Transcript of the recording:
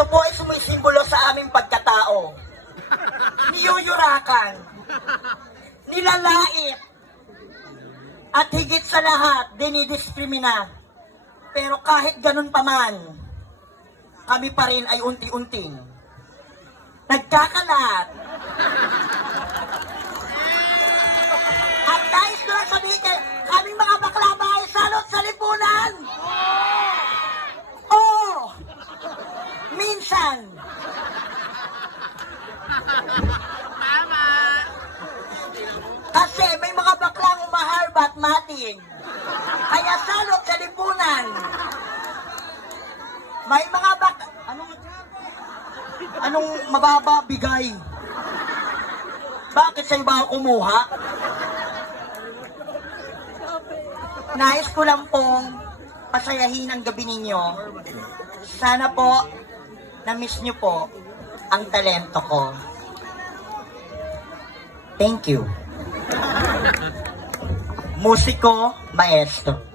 Ito po ay sumisimbolo sa aming pagkatao. Niyuyurakan, nilalait, at higit sa lahat, dinidiskrimina. Pero kahit ganun pa man, kami pa rin ay unti-unting nagkakalat. At nais ko lang sabihin, kaming mga bakla ba ay salot sa lipunan? Oo! Minsan! Kasi may mga baklang umaharbat mating. Kaya salot sa lipunan. May mga Anong mababa bigay? Bakit sa'yo ba ako kumuha? Nais ko lang pong pasayahin ang gabi ninyo. Sana po, na-miss nyo po ang talento ko. Thank you. Musiko, maestro.